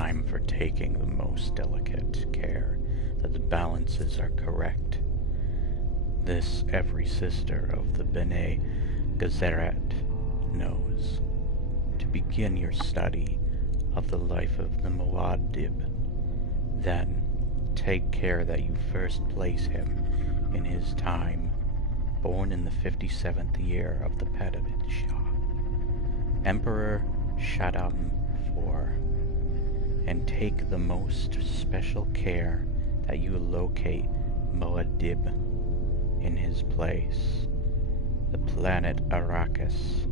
time for taking the most delicate care that the balances are correct. This every sister of the Bene Gesserit knows. To begin your study of the life of the Muad'Dib, then take care that you first place him in his time, born in the 57th year of the Pettit Shah, Emperor Shaddam IV, and take the most special care that you locate Muad'Dib in his place, the planet Arrakis.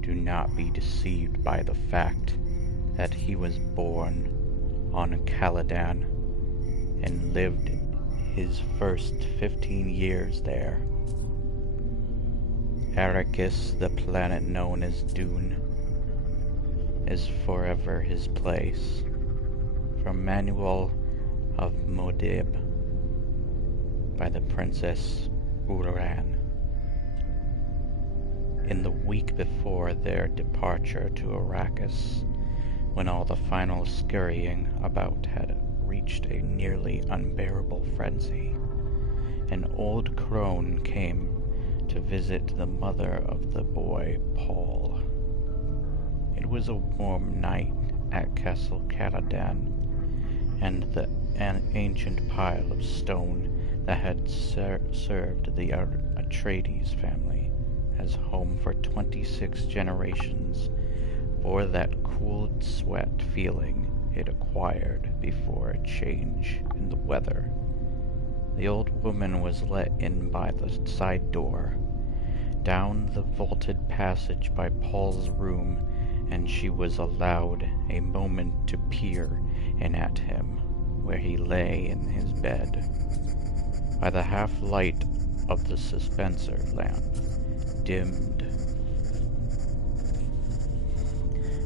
Do not be deceived by the fact that he was born on Caladan and lived his first 15 years there. Arrakis, the planet known as Dune, is forever his place. From Manual of Muad'Dib by the Princess Uran. In the week before their departure to Arrakis, when all the final scurrying about had reached a nearly unbearable frenzy, an old crone came to visit the mother of the boy, Paul. It was a warm night at Castle Caladan, and an ancient pile of stone that had served the Atreides family as home for 26 generations bore that cooled sweat feeling it acquired before a change in the weather. The old woman was let in by the side door, down the vaulted passage by Paul's room, and she was allowed a moment to peer in at him where he lay in his bed. By the half-light of the dispenser lamp, dimmed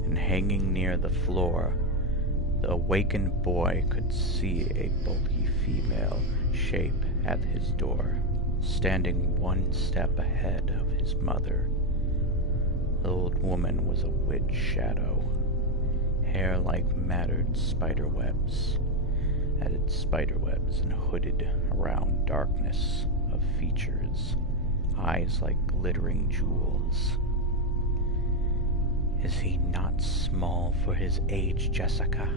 and hanging near the floor, the awakened boy could see a bulky female shape at his door, standing one step ahead of his mother. The old woman was a witch shadow, hair like matted spiderwebs, added spiderwebs and hooded around darkness of features, eyes like glittering jewels. Is he not small for his age, Jessica?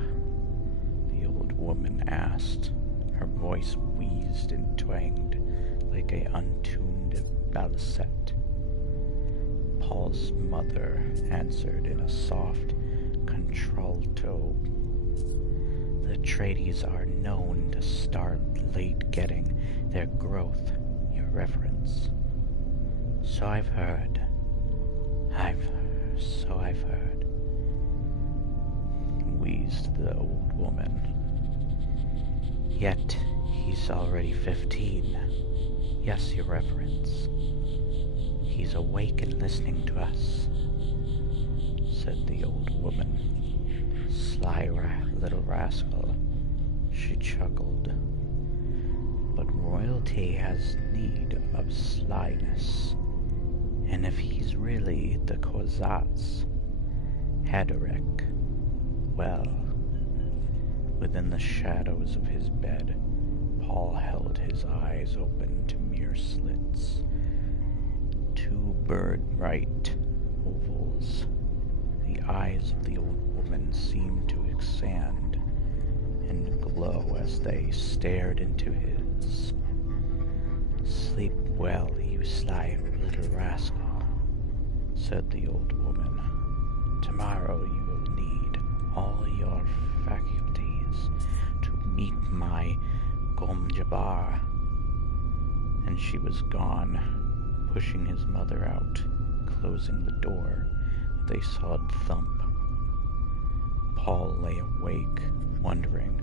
The old woman asked. Her voice wheezed and twanged like a untuned balisette. Paul's mother answered in a soft contralto. The Atreides are known to start late getting their growth, Your Reverence. So I've heard. So I've heard, wheezed the old woman. Yet he's already 15. Yes, Your Reverence. He's awake and listening to us, said the old woman. Sly little rascal, she chuckled. But royalty has need of slyness. And if he's really the Kwisatz Haderach, well, within the shadows of his bed, Paul held his eyes open to mere slits, two bird-right ovals. The eyes of the old woman seemed to expand and glow as they stared into his. Sleep well, you sly little rascal, said the old woman. Tomorrow you will need all your faculties to meet my Gom-Jabbar. And she was gone, pushing his mother out, closing the door with a solid thump. Paul lay awake, wondering,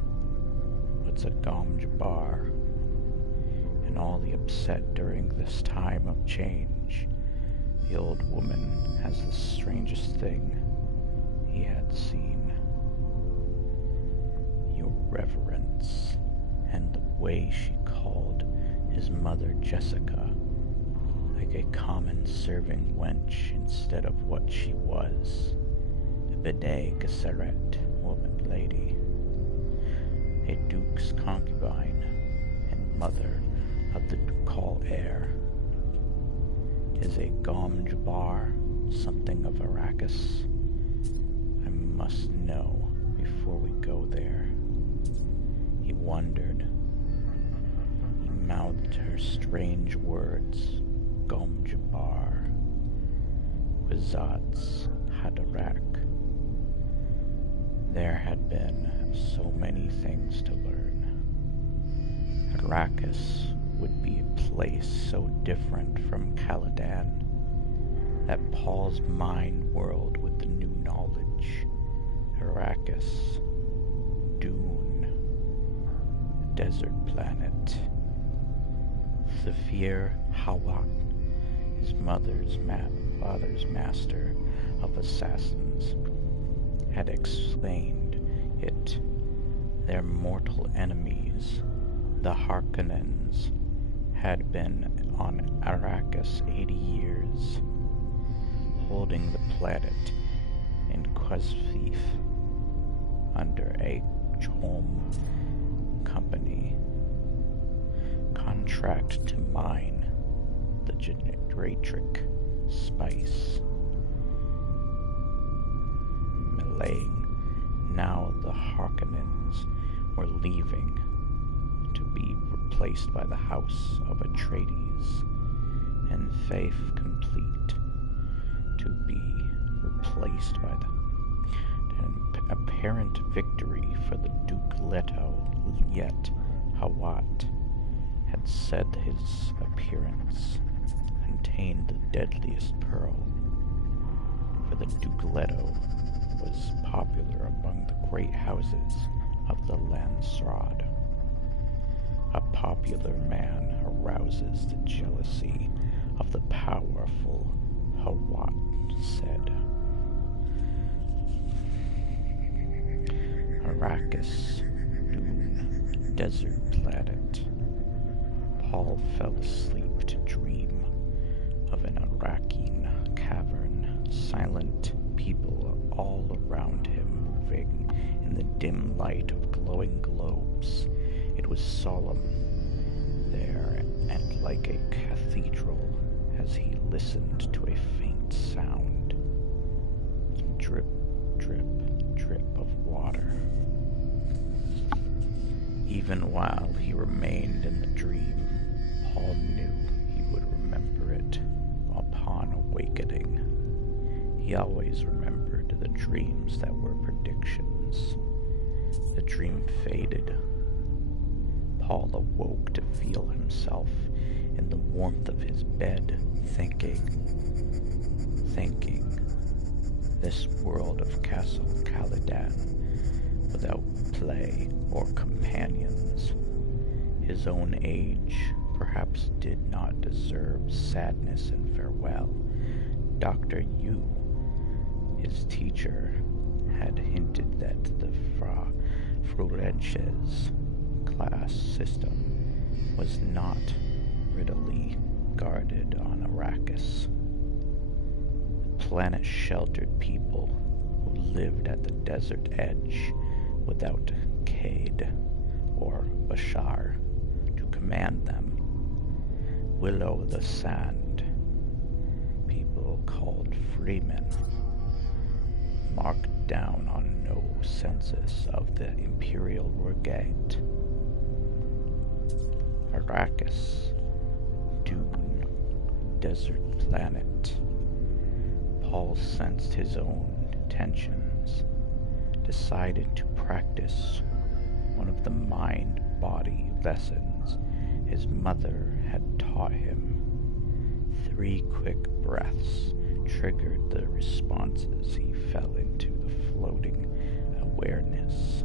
what's a Gom-Jabbar? And all the upset during this time of change, the old woman has the strangest thing he had seen. Your Reverence, and the way she called his mother Jessica, like a common serving wench instead of what she was, a Bene Gesserit woman lady. duke's concubine and mother of the ducal heir. Is a Gom Jabbar something of Arrakis? I must know before we go there. He wondered. He mouthed her strange words. Gom Jabbar. Kwisatz Haderach. There had been so many things to learn. Arrakis would be a place so different from Caladan that Paul's mind whirled with the new knowledge. Arrakis, Dune, a desert planet. Thafir Hawat, his father's master of assassins, had explained it. Their mortal enemies, the Harkonnens, had been on Arrakis 80 years, holding the planet in Quesfif under a Chom company contract to mine the generatric spice. Malaying. Now the Harkonnens were leaving to be replaced by the House of Atreides, and Faith complete to be replaced by an apparent victory for the Duke Leto, yet Hawat had said his appearance contained the deadliest pearl, for the Duke Leto was popular among the great houses of the Landsraad. A popular man arouses the jealousy of the powerful, Hawat said. Arrakis, Dune, desert planet. Paul fell asleep to dream of an Arakian cavern, silent people all around him moving in the dim light of glowing globes. It was solemn there, and like a cathedral, as he listened to a faint sound. Drip, drip, drip of water. Even while he remained in the dream, Paul knew he would remember it upon awakening. He always remembered the dreams that were predictions. The dream faded. Paul awoke to feel himself in the warmth of his bed, thinking, this world of Castle Caladan, without play or companions. His own age perhaps did not deserve sadness and farewell. Dr. Yu, his teacher, had hinted that the Frurenches class system was not readily guarded on Arrakis. The planet sheltered people who lived at the desert edge without Cade or Bashar to command them. Willow the Sand, people called freemen, marked down on no census of the Imperial Regate. Arrakis, Dune, desert planet. Paul sensed his own tensions, decided to practice one of the mind-body lessons his mother had taught him. 3 quick breaths triggered the responses. He fell into the floating awareness,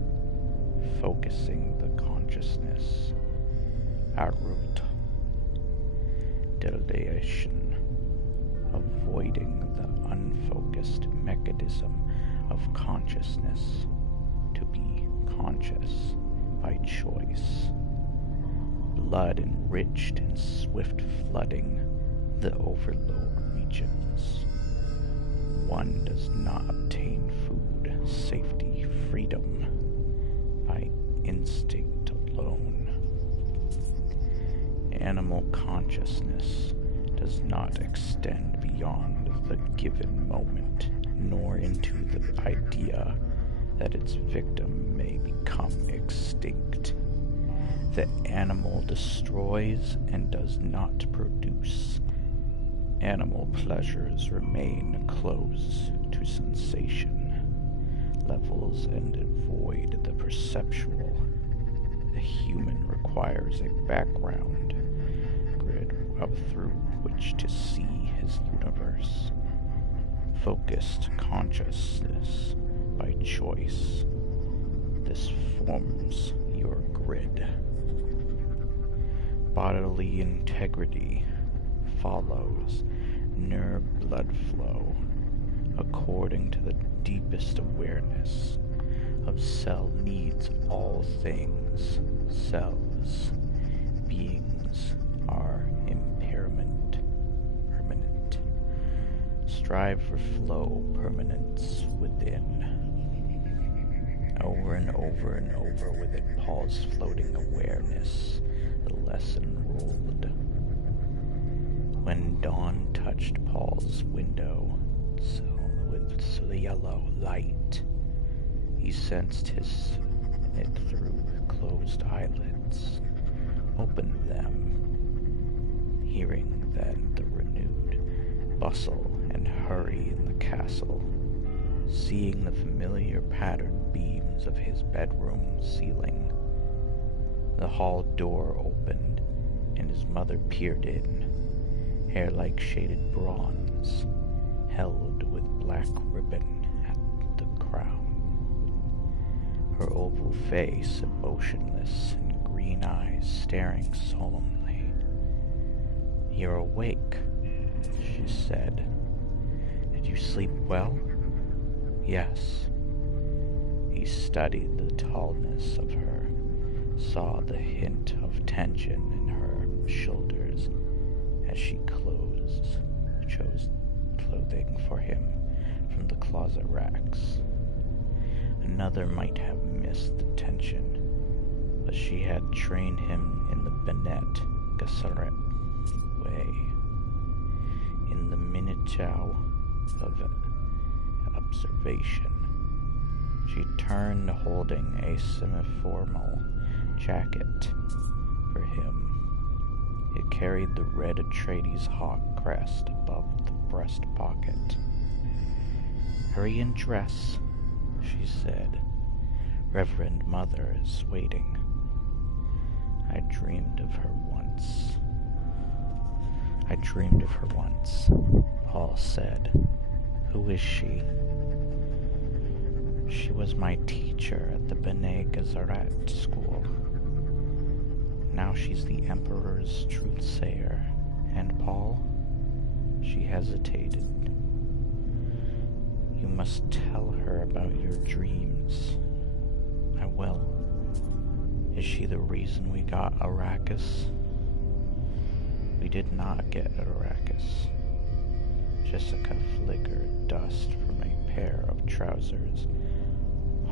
focusing the consciousness. Arut, dilation, avoiding the unfocused mechanism of consciousness to be conscious by choice. Blood enriched in swift flooding the overload regions. One does not obtain food, safety, freedom by instinct animal consciousness does not extend beyond the given moment, nor into the idea that its victim may become extinct. The animal destroys and does not produce. Animal pleasures remain close to sensation levels and avoid the perceptual. The human requires a background grid through which to see his universe. Focused consciousness by choice. This forms your grid. Bodily integrity follows nerve blood flow according to the deepest awareness of cell needs all things. Cells, beings are permanent. Strive for flow, permanence within. Over and over and over within Paul's floating awareness, the lesson rolled. When dawn touched Paul's window, with the yellow light, he sensed it through closed eyelids, opened them, hearing then the renewed bustle and hurry in the castle, seeing the familiar patterned beams of his bedroom ceiling. The hall door opened, and his mother peered in, hair like shaded bronze, held with black ribbon at the crown. Her oval face emotionless and green eyes staring solemnly. "You're awake," she said. "Did you sleep well?" "Yes." He studied the tallness of her, saw the hint of tension in her shoulders as she chose clothing for him from the closet racks. Another might have missed the tension, but she had trained him in the Bene Gesserit way, in the minutiae of observation. She turned, holding a semi-formal jacket for him. It carried the red Atreides hawk crest above the breast pocket. "Hurry and dress," she said. "Reverend Mother is waiting." I dreamed of her once, Paul said. "Who is she?" "She was my teacher at the Bene Gesserit school. Now she's the Emperor's truth-sayer. And Paul?" She hesitated. "You must tell her about your dreams." "I will." "Is she the reason we got Arrakis?" "We did not get Arrakis." Jessica flickered dust from a pair of trousers,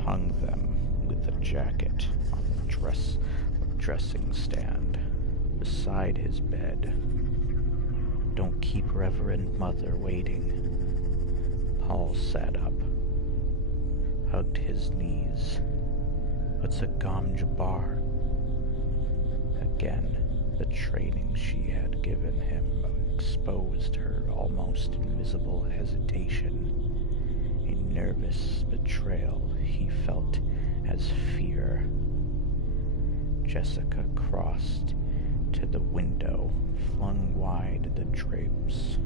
hung them with the jacket on the dressing stand beside his bed. "Don't keep Reverend Mother waiting." Paul sat up, hugged his knees. "What's a Gom Jabbar?" Again, the training she had given him exposed her almost invisible hesitation, a nervous betrayal he felt as fear. Jessica crossed to the window, flung wide the drapers,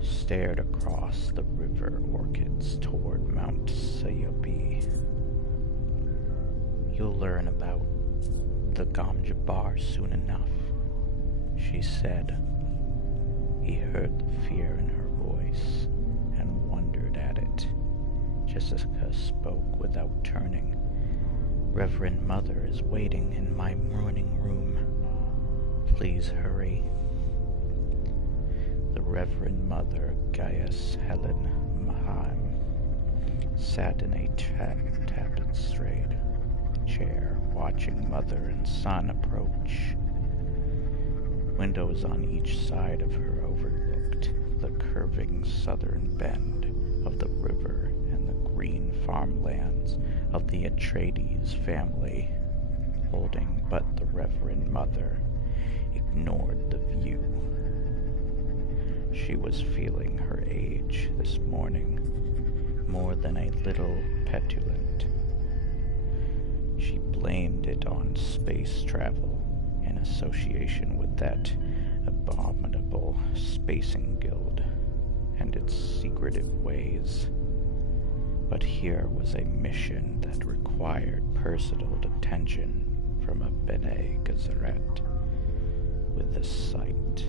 stared across the river orchids toward Mount Sayobi. "You'll learn about the Gom Jabbar soon enough," she said. He heard the fear in her voice and wondered at it. Jessica spoke without turning. "Reverend Mother is waiting in my morning room. Please hurry." The Reverend Mother, Gaius Helen Maheim, sat in a tapestried chair, watching mother and son approach. Windows on each side of her overlooked the curving southern bend of the river and the green farmlands of the Atreides family. Holding but the Reverend Mother ignored the view. She was feeling her age this morning, more than a little petulant. She blamed it on space travel in association with that abominable spacing guild and its secretive ways. But here was a mission that required personal attention from a Bene Gesserit with the sight.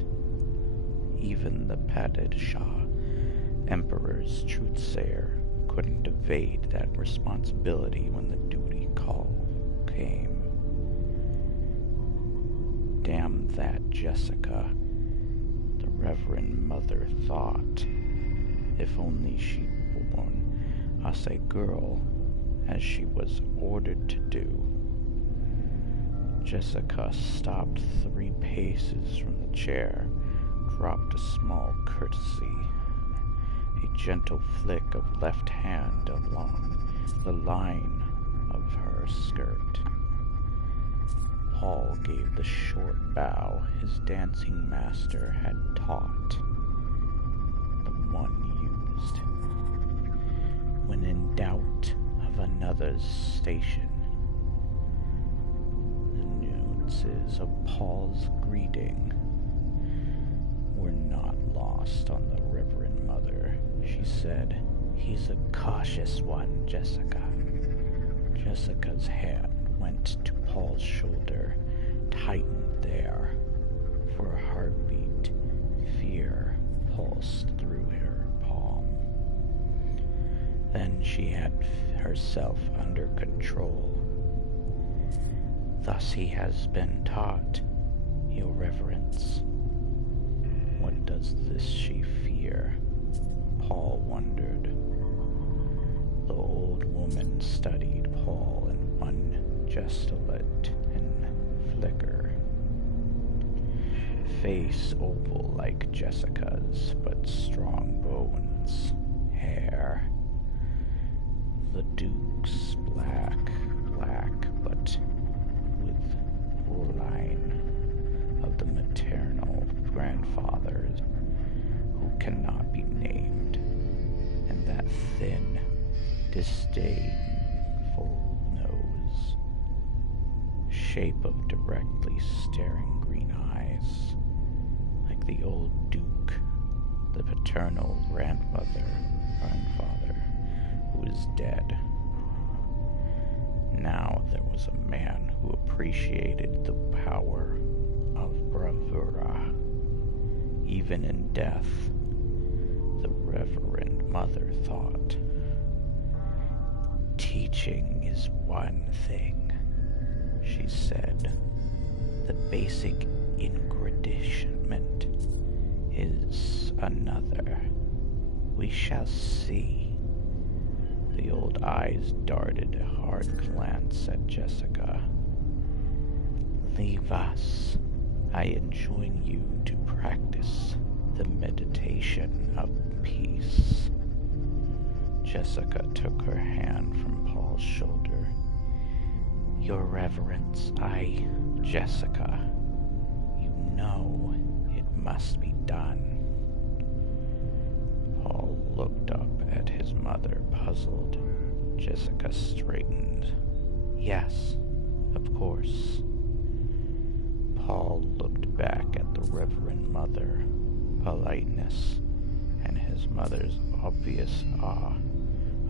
Even the Padishah, Emperor's truthsayer, couldn't evade that responsibility when the duty call came. Damn that Jessica, the Reverend Mother thought. If only she'd born us a girl, as she was ordered to do. Jessica stopped 3 paces from the chair, dropped a small courtesy, a gentle flick of left hand along the line of her skirt. Paul gave the short bow his dancing master had taught, the one used when in doubt of another's station. The nuances of Paul's greeting were not lost on the Reverend Mother. She said, "He's a cautious one, Jessica." Jessica's hand went to Paul's shoulder, tightened there. For a heartbeat, fear pulsed through her palm. Then she had herself under control. "Thus he has been taught, Your Reverence." What does this she fear? Paul wondered. The old woman studied Paul in one gestalt and flicker. Face oval like Jessica's, but strong bones. Hair. The Duke's black, but with full line of the maternal grandfathers who cannot be named, and that thin, disdainful nose, shape of directly staring green eyes, like the old Duke, the paternal grandfather, who is dead. Now there was a man who appreciated the power of bravura, even in death, the Reverend Mother thought. Teaching is one thing, she said. The basic ingredient is another. We shall see. The old eyes darted a hard glance at Jessica. Leave us. I enjoin you to practice the meditation of peace. Jessica took her hand from Paul's shoulder. Your Reverence, Jessica, you know it must be done. Paul looked up at his mother, puzzled. Jessica straightened. Yes, of course. Paul looked back at the Reverend Mother, politeness, and his mother's obvious awe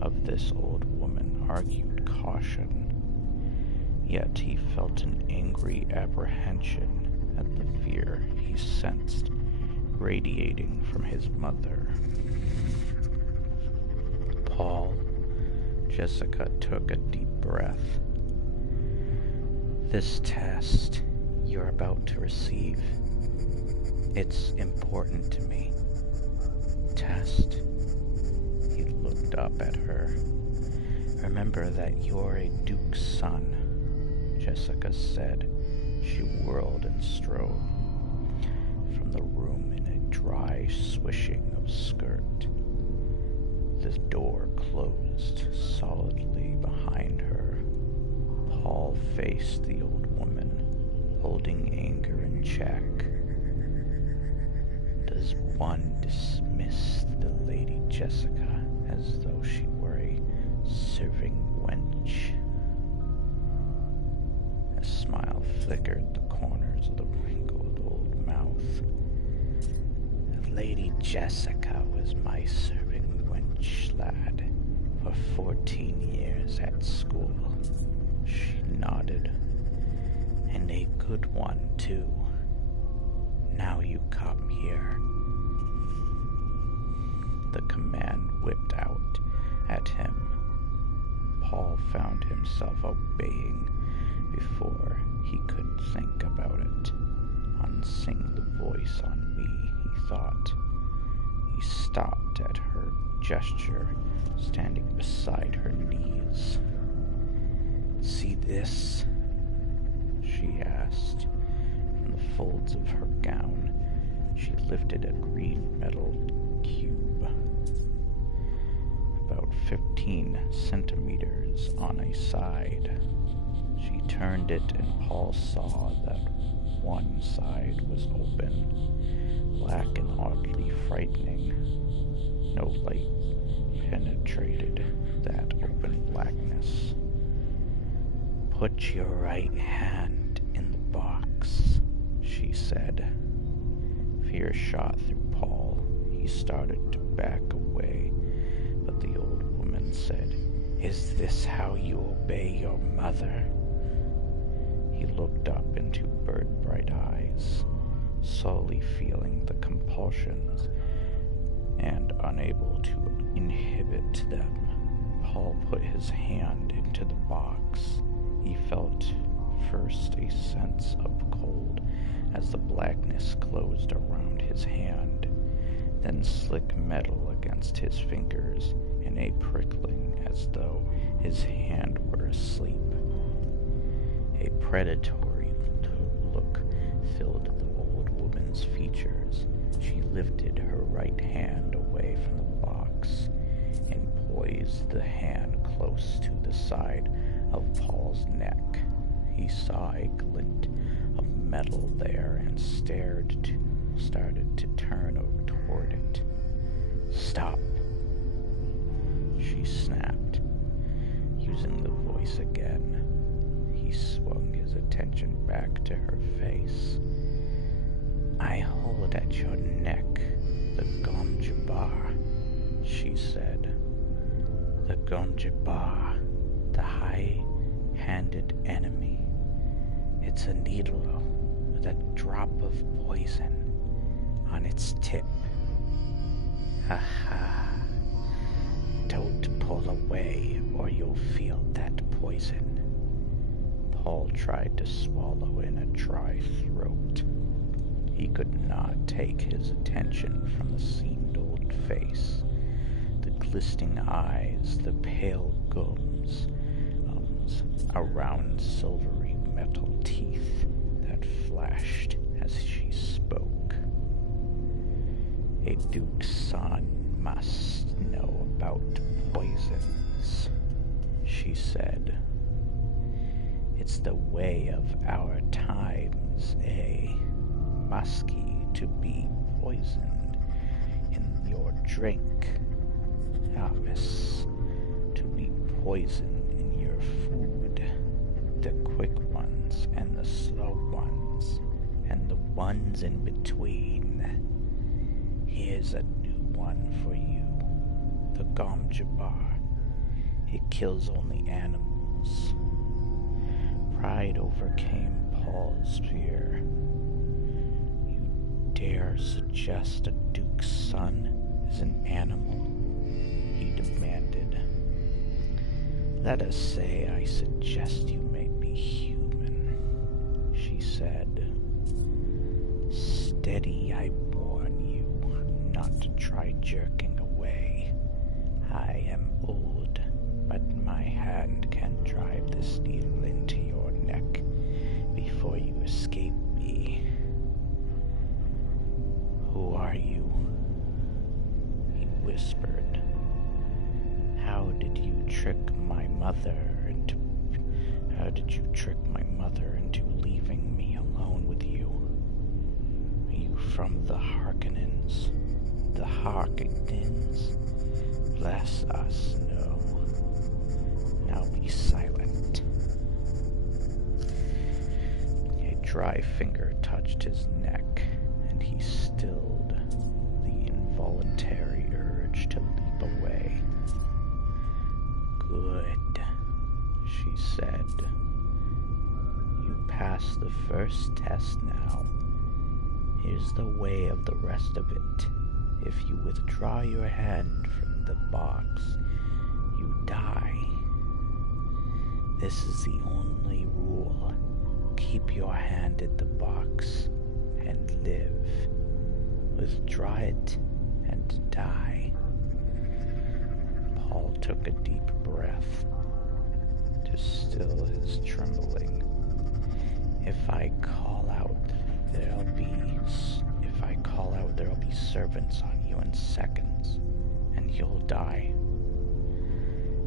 of this old woman argued caution. Yet he felt an angry apprehension at the fear he sensed radiating from his mother. Paul, Jessica took a deep breath. This test you're about to receive, it's important to me. Test? He looked up at her. Remember that you're a Duke's son. Jessica said. She whirled and strode from the room in a dry swishing of skirt. The door closed solidly behind her. Paul faced the old woman, holding anger in check. Does one dismiss the Lady Jessica as though she were a serving wench? A smile flickered the corners of the wrinkled old mouth. Lady Jessica was my serving wench, lad, for 14 years at school. She nodded. And a good one, too. Now you come here. The command whipped out at him. Paul found himself obeying before he could think about it. Unsing the voice on me, he thought. He stopped at her gesture, standing beside her knees. See this? She asked. From the folds of her gown, she lifted a green metal cube, about 15 centimeters on a side. She turned it, and Paul saw that one side was open, black and oddly frightening. No light penetrated that open blackness. Put your right hand in the box, she said. Fear shot through Paul. He started to back away, but the old woman said, Is this how you obey your mother? He looked up into bird-bright eyes, slowly feeling the compulsions and unable to inhibit them. Paul put his hand into the box. He felt first a sense of cold as the blackness closed around his hand, then slick metal against his fingers, and a prickling as though his hand were asleep. A predatory look filled the old woman's features. She lifted her right hand away from the box and poised the hand close to the side of Paul's neck. He saw a glint of metal there and started to turn over toward it. Stop, she snapped, using the voice again. He swung his attention back to her face. I hold at your neck the Gomjabar, she said. The Gomjabar, the high-handed enemy. It's a needle with a drop of poison on its tip. Ha ha. Don't pull away or you'll feel that poison. Paul tried to swallow in a dry throat. He could not take his attention from the seamed old face, the glistening eyes, the pale gums around silvery metal teeth that flashed as she spoke. A duke's son must know about poisons, she said. It's the way of our times, musky to be poisoned in your drink. Miss, to be poisoned in your food. The quick ones and the slow ones and the ones in between. Here's a new one for you. The Gomjabar. It kills only animals. Pride overcame Paul's fear. You dare suggest a duke's son is an animal? He demanded. Let us say I suggest you may be human, she said. Steady, I warn you, not to try jerking away. I am old, but my hand can drive this needle into your neck are you? He whispered. How did you trick my mother into leaving me alone with you? Are you from the Harkonnens? The Harkonnens? Bless us, no. Now be silent. A dry finger touched his neck, and he stilled the involuntary urge to leap away. Good, she said. You passed the first test now. Here's the way of the rest of it. If you withdraw your hand from the box, you die. This is the only rule. Keep your hand in the box and live. Withdraw it and die. Paul took a deep breath to still his trembling. If I call out, there'll be servants on you in seconds, and you'll die.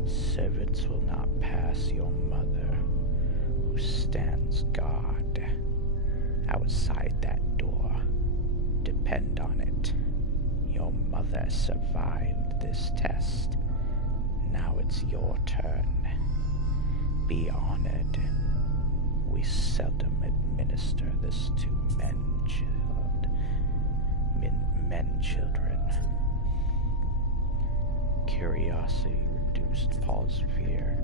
Servants will not pass your mother, who stands guard outside that door. Depend on it. Your mother survived this test. Now it's your turn. Be honored. We seldom administer this to men children. Curiosity reduced Paul's fear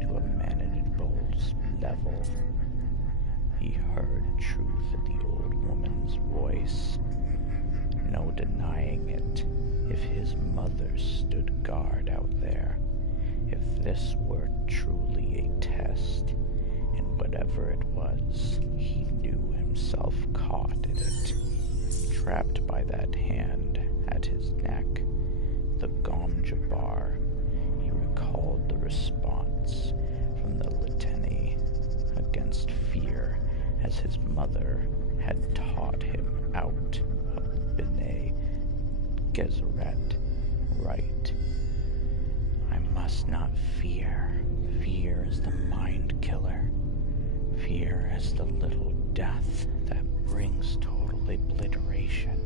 to a manageable level. He heard truth in the old woman's voice. No denying it. If his mother stood guard out there, if this were truly a test, and whatever it was, he knew himself caught in it, trapped by that hand at his neck, the Gom Jabbar. He recalled the response from the litany against fear, as his mother had taught him out of B'nai Gesserit. Right. I must not fear. Fear is the mind killer. Fear is the little death that brings total obliteration.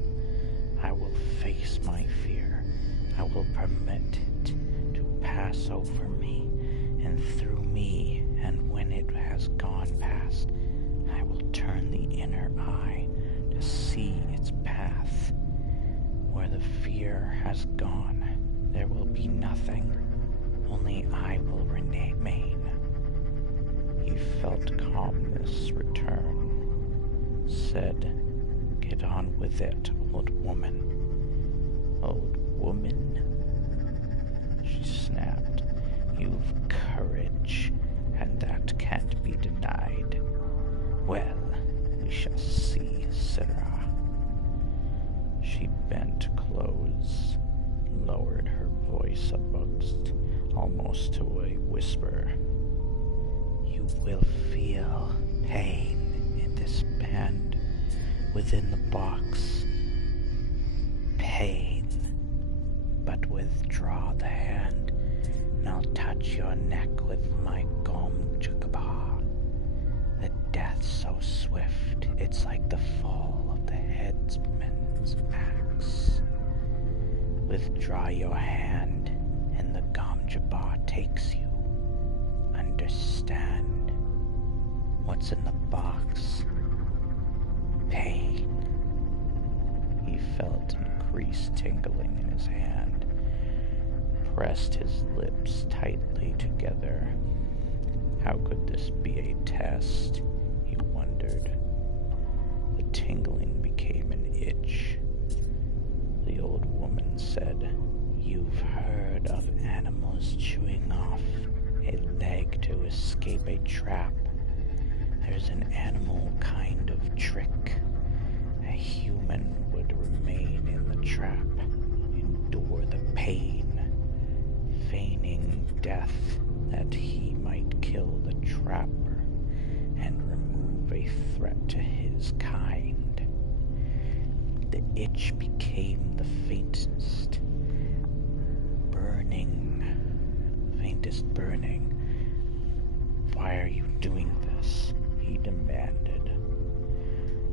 I will face my fear. I will permit it to pass over me and through me, and when it has gone past, I will turn the inner eye to see its path. Where the fear has gone, there will be nothing. Only I will remain. He felt calmness return. Said, "Get on with it, old woman." Old woman? She snapped. You've courage, and that can't be denied. Well, we shall see, Sarah. She bent close, lowered her voice almost to a whisper. You will feel pain in this band within the box. Pain. But withdraw the hand, and I'll touch your neck with my Gom Jabbar. The death so swift, it's like the fall of the headsman's axe. Withdraw your hand, and the Gom Jabbar takes you. Understand? What's in the box? Pain. He felt increased tingling in his hand, pressed his lips tightly together. How could this be a test? He wondered. The tingling became an itch. The old woman said, You've heard of animals chewing off a leg to escape a trap. There's an animal kind of trick. A human would remain in the trap, endure the pain, feigning death that he might kill the trapper and remove a threat to his kind. The itch became the faintest burning. "Why are you doing this?" he demanded.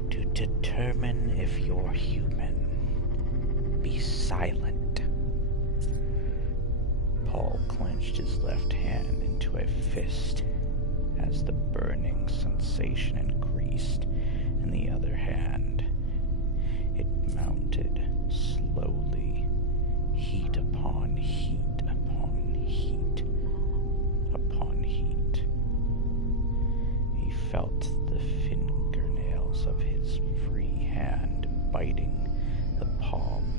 "To determine if you're human. Be silent." Paul clenched his left hand into a fist as the burning sensation increased in the other hand. It mounted slowly, heat upon heat upon heat upon heat. He felt the fingernails of his free hand biting the palm.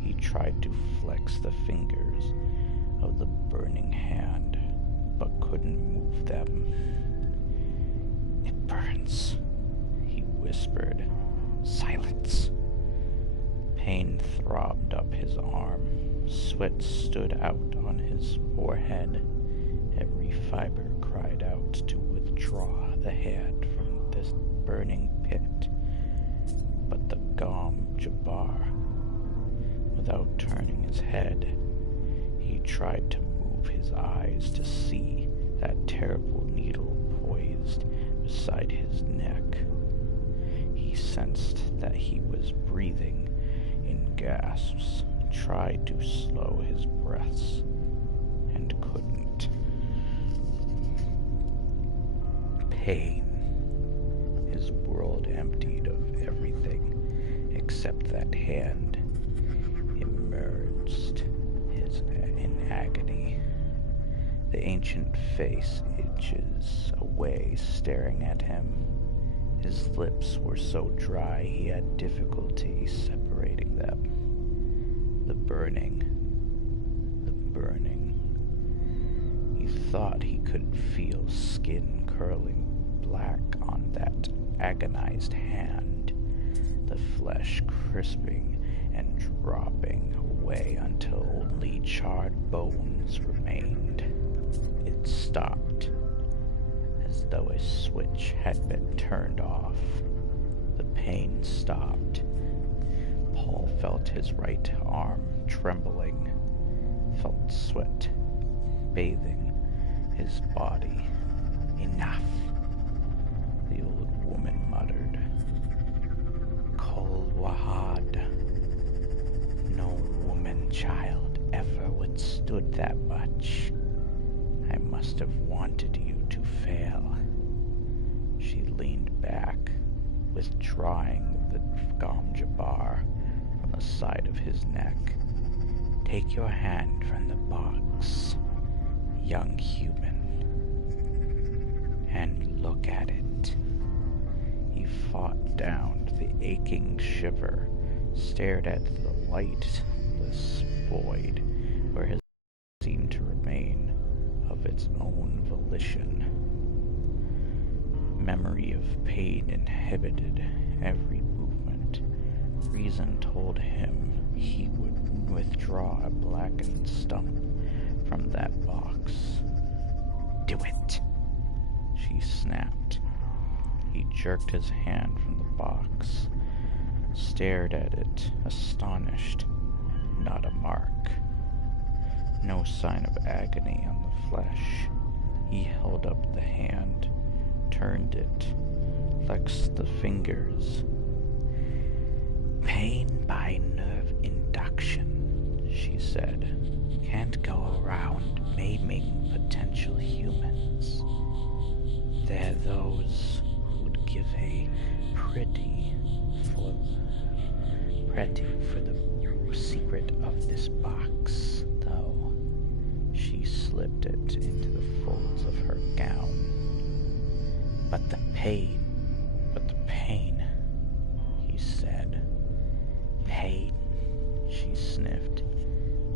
He tried to flex the fingers of the burning hand, but couldn't move them. "It burns," he whispered. "Silence." Pain throbbed up his arm. Sweat stood out on his forehead. Every fiber cried out to withdraw the hand from this burning pit. But the Gom Jabbar, without turning his head, he tried to move his eyes to see that terrible needle poised beside his neck. He sensed that he was breathing in gasps, tried to slow his breaths, and couldn't. Pain. His world emptied of everything except that hand, immersed in agony. The ancient face inches away, staring at him. His lips were so dry he had difficulty separating them. The burning. He thought he could feel skin curling black on that agonized hand, the flesh crisping and dropping away until only charred bones remained. It stopped, as though a switch had been turned off. The pain stopped. Paul felt his right arm trembling, felt sweat bathing his body. "Enough," the old woman muttered. "Kol Wahad. No woman child ever withstood that much. I must have wanted you to fail." She leaned back, withdrawing the Gom Jabbar from the side of his neck. "Take your hand from the box, young human, and look at it." He fought down the aching shiver, stared at the lightless void where his seemed to remain of its own volition. Memory of pain inhibited every movement. Reason told him he would withdraw a blackened stump from that box. "Do it," she snapped. He jerked his hand from the box, stared at it, astonished. Not a mark. No sign of agony on the flesh. He held up the hand, turned it, flexed the fingers. "Pain by nerve induction," she said. "Can't go around maiming potential humans. They're those who'd give a pretty for the secret of this box, though." She slipped it into the folds of her gown. But the pain, he said. "Pain," she sniffed.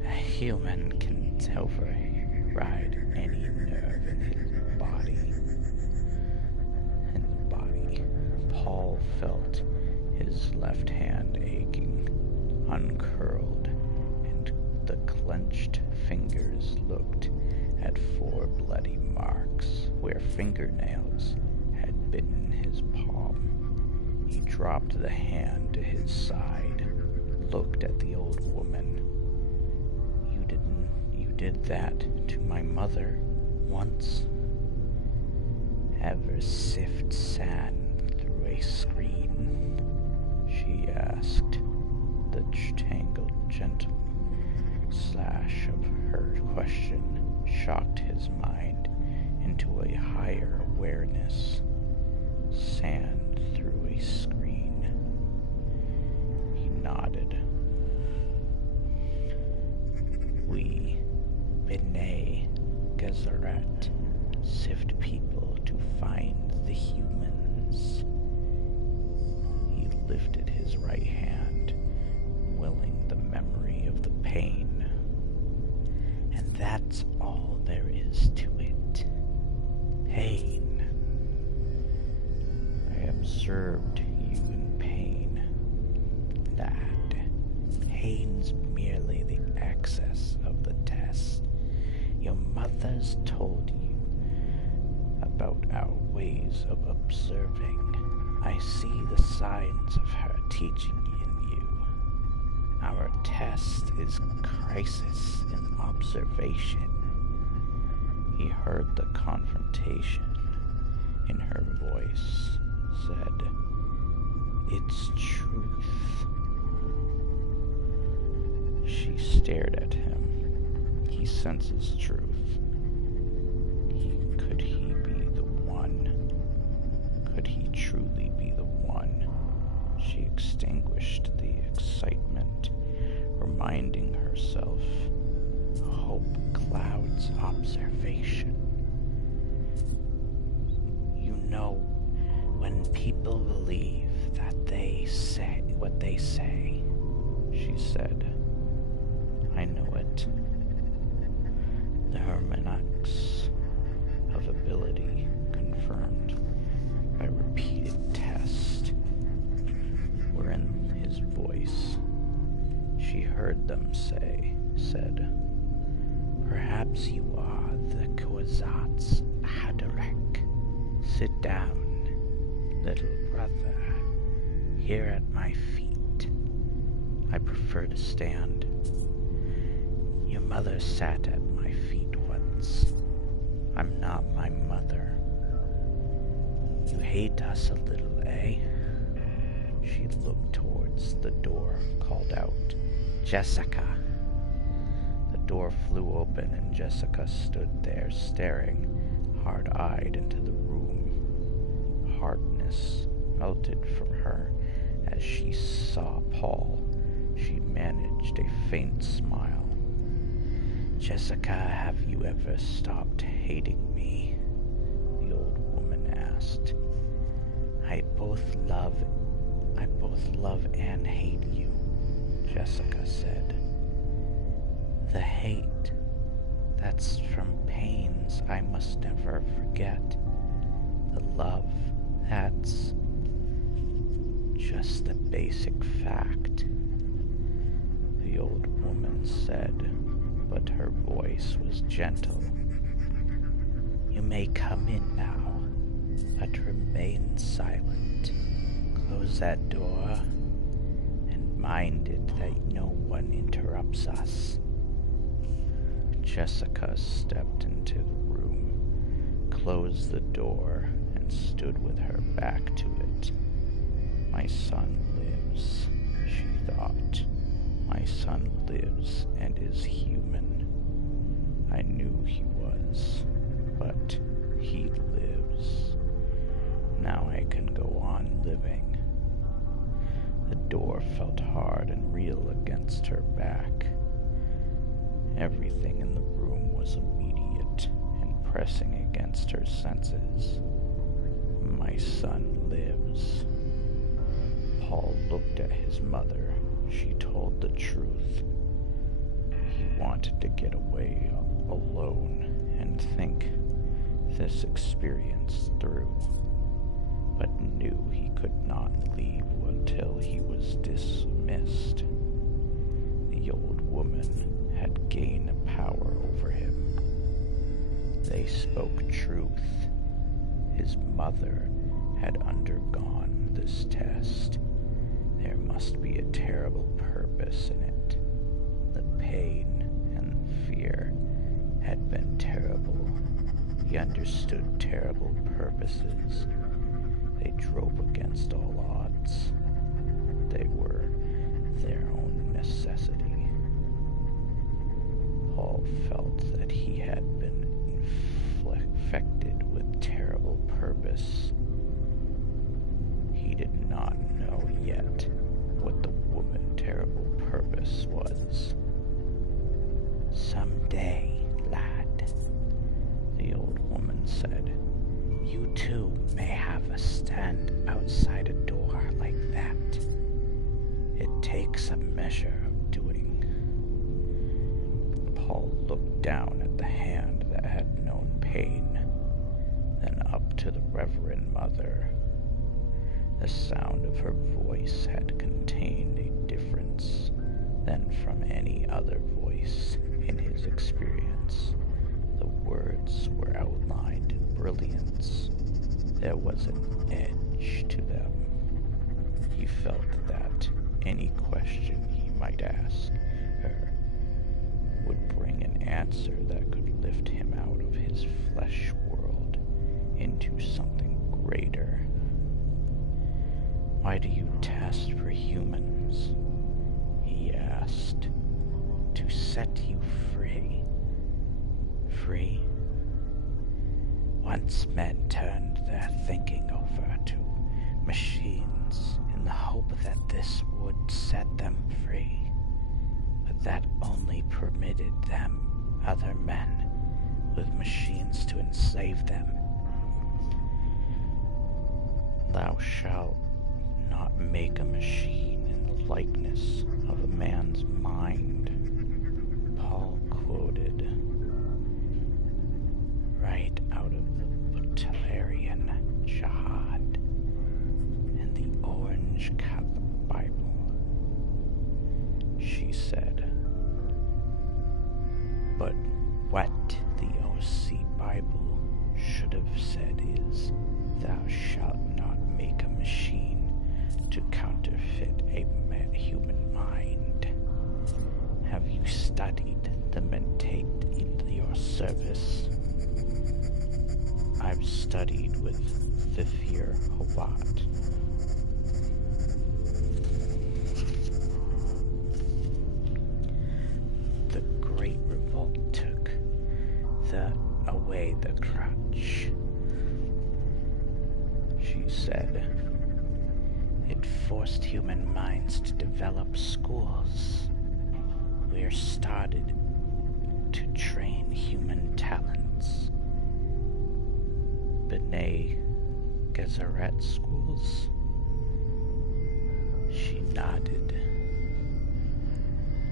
"A human can override any nerve in his body." In the body, Paul felt his left hand aching, uncurled, and the clenched fingers looked at 4 bloody marks where fingernails had bitten his palm. He dropped the hand to his side, looked at the old woman. You did that to my mother once? Ever sift sand through a screen? She asked. The tangled, gentle slash of her question shocked his mind into a higher awareness. Sand through a screen. He nodded. We, B'nai Gesserit, sift people to find the humans. He lifted his right hand, willing the memory of the pain. And that's all there is to it. Pain. I observed you in pain. That pain's merely the excess of the test. Your mother's told you about our ways of observing. I see the signs of her teaching in you. Our test is crisis in observation. He heard the confrontation in her voice, said, "It's truth." She stared at him. He senses truth. Could he be the one? Could he truly be the one? She extinguished the excitement, reminding herself, hope clouds observation. You know, when people believe that they say what they say, she said. I know it. The hermeneutics of ability confirmed by repeated test were in his voice. She heard them said, perhaps you are the Kwisatz Haderach. Sit down, little brother, here at my feet. I prefer to stand. Your mother sat at my feet once. I'm not my mother. You hate us a little, eh? She looked towards the door, called out, Jessica. The door flew open and Jessica stood there staring, hard-eyed into the room. Hardness melted from her as she saw Paul. She managed a faint smile. Jessica, have you ever stopped hating me? The old woman asked. I both love and hate you, Jessica said. The hate, that's from pains I must never forget. The love, that's just the basic fact, the old woman said, but her voice was gentle. You may come in now, but remain silent. Close that door, and mind it that no one interrupts us. Jessica stepped into the room, closed the door, and stood with her back to it. My son lives, she thought. My son lives and is human. I knew he was, but he lives. Now I can go on living. The door felt hard and real against her back. Everything in the room was immediate and pressing against her senses. My son lives. Paul looked at his mother. She told the truth. He wanted to get away alone and think this experience through, but knew he could not leave until he was dismissed. The old woman had gained power over him. They spoke truth. His mother had undergone this test. There must be a terrible purpose in it. The pain and fear had been terrible. He understood terrible purposes. They drove against all odds. They were their own necessity. Paul felt that he had been infected with terrible purpose. He did not know yet what the woman terrible purpose was. "Someday, lad," the old woman said, "you too may have a stand outside a door like that. It takes a measure of doing." Paul looked down at the hand that had known pain, then up to the Reverend Mother. The sound of her voice had contained a difference than from any other voice in his experience. The words were outlined in brilliance. There was an edge to them. He felt that any question he might ask her would bring an answer that could lift him out of his flesh world into something greater. "Why do you test for humans?" he asked. "To set you free." Free? Once men turned their thinking over to machines in the hope that this would set them free, but that only permitted them, other men, with machines to enslave them. "Thou shalt not make a machine in the likeness of a man's mind," Paul quoted, right out of the Butlerian Jihad and the Orange Catholic Bible. She said, "But what the OC Bible should have said is, thou shalt not make a machine to counterfeit a human mind. Have you studied the mentate in your service?" "I've studied with Thifir Hawat." "The Great Revolt took away the crutch," she said. "It forced human minds to develop schools. We're started to train human talents. B'nai Gesserit schools?" She nodded.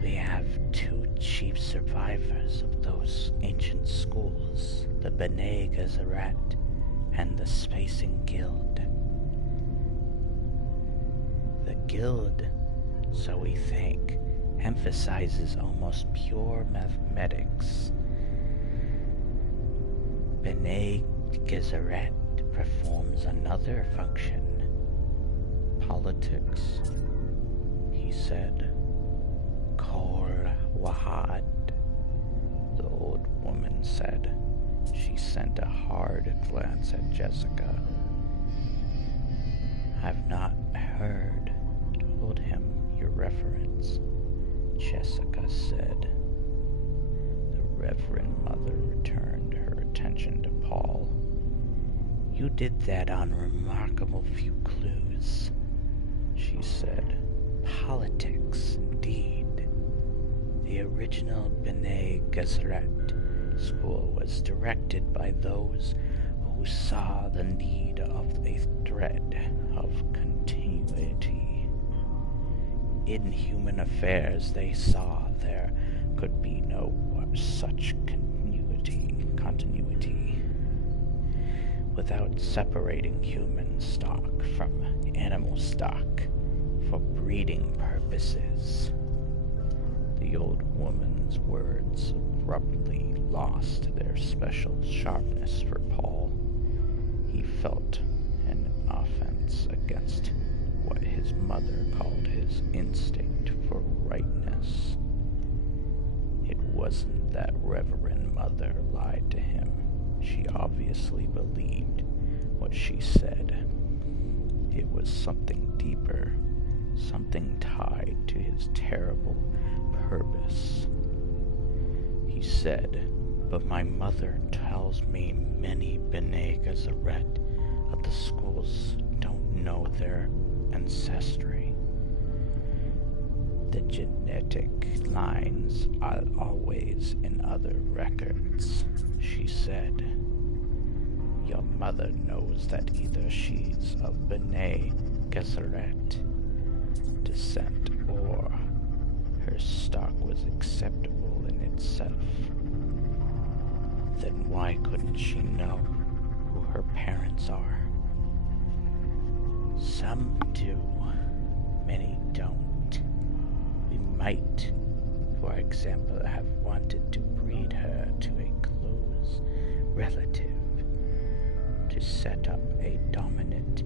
"We have two chief survivors of those ancient schools, the B'nai Gesserit and the Spacing Guild. The Guild, so we think, emphasizes almost pure mathematics. B'nai Gesserit performs another function. Politics," he said. "Kol Wahad," the old woman said. She sent a hard glance at Jessica. "I've not heard told him, your reverence," Jessica said. The Reverend Mother returned her attention to Paul. "You did that on remarkable few clues," she said. "Politics, indeed. The original B'nai Gesserit school was directed by those who saw the need of a thread of continuity. In human affairs they saw there could be no such continuity without separating human stock from animal stock for breeding purposes." The old woman's words abruptly lost their special sharpness for Paul. He felt an she obviously believed what she said. It was something deeper, something tied to his terrible purpose. He said, "But my mother tells me many B'nai Gesserit of the schools don't know their ancestry. The genetic lines are always in other records," she said. "Your mother knows that either she's of B'nai Gesserit descent or her stock was acceptable in itself. Then why couldn't she know who her parents are? Some do, many don't. We might, for example, have wanted to breed her to a close relative to set up a dominant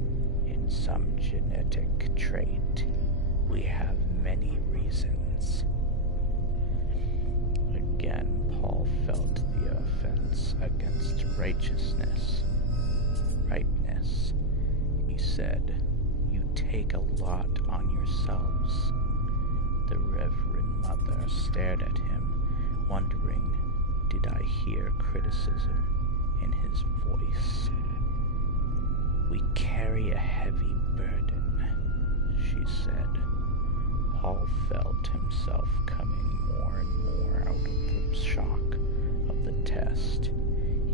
in some genetic trait. We have many reasons." Again, Paul felt the offense against righteousness. Rightness. He said, "You take a lot on yourselves." The Reverend Mother stared at him, wondering, did I hear criticism in his voice? "We carry a heavy burden," she said. Paul felt himself coming more and more out of the shock of the test.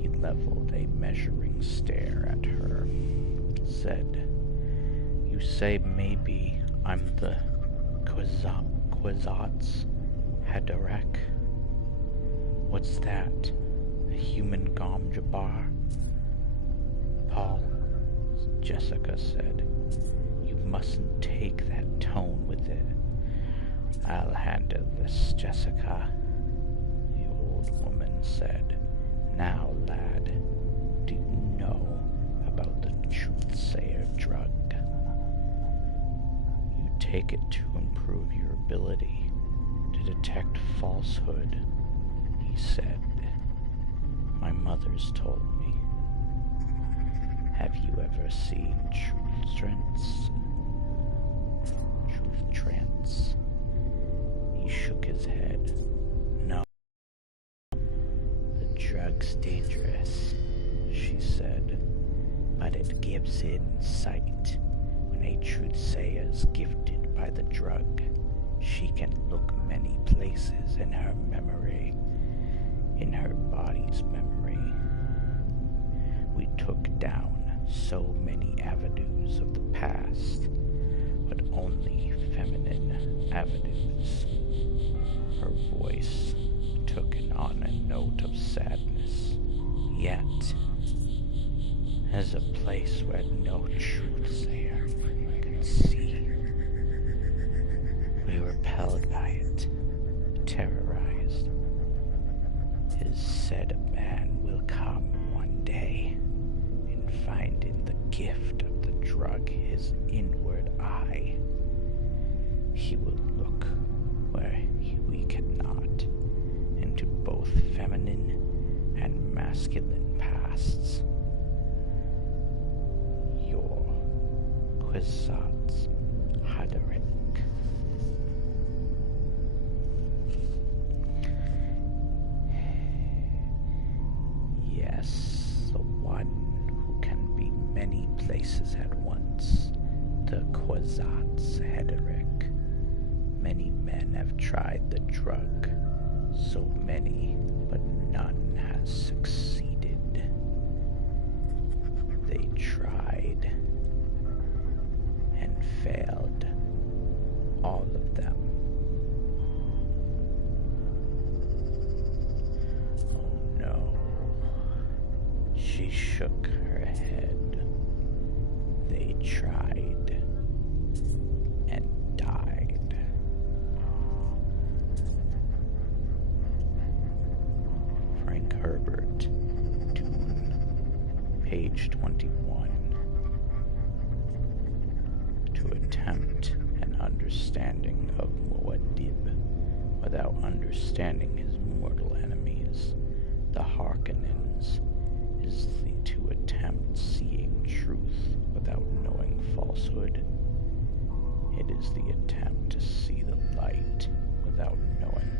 He leveled a measuring stare at her, said, "You say maybe I'm the Kwisatz Haderach? What's that? A human Gom Jabbar?" "Paul," Jessica said, "you mustn't take that tone with it." "I'll handle this, Jessica," the old woman said. "Now, lad, do you know about the Truthsayer drug? You take it to improve your ability to detect falsehood," he said. "My mother's told me. Have you ever seen Truth Trance?" "Truth Trance?" He shook his head. "No. The drug's dangerous," she said, "but it gives insight. When a truthsayer's gifted by the drug, she can look many places in her memory, in her body's memory. We took down so many avenues of the past, but only feminine avenues." Her voice took on a note of sadness. "Yet, there's a place where no truthsayer can see. We repelled by it, terrorized. It is said a man will come one day and find in the gift of the drug his inward eye. He will look where we cannot, into both feminine and masculine pasts. Your Kwisatz Haderach." "Yes, the one who can be many places at once, the Kwisatz Haderach. Many men have tried the drug, so many, but none has succeeded. They tried and failed, all of them. Oh no." She shook her head. "They tried and died." Frank Herbert, Dune, page 21. To attempt an understanding of Muad'Dib without understanding his mortal enemies, the Harkonnens, is It is the attempt to see the light without knowing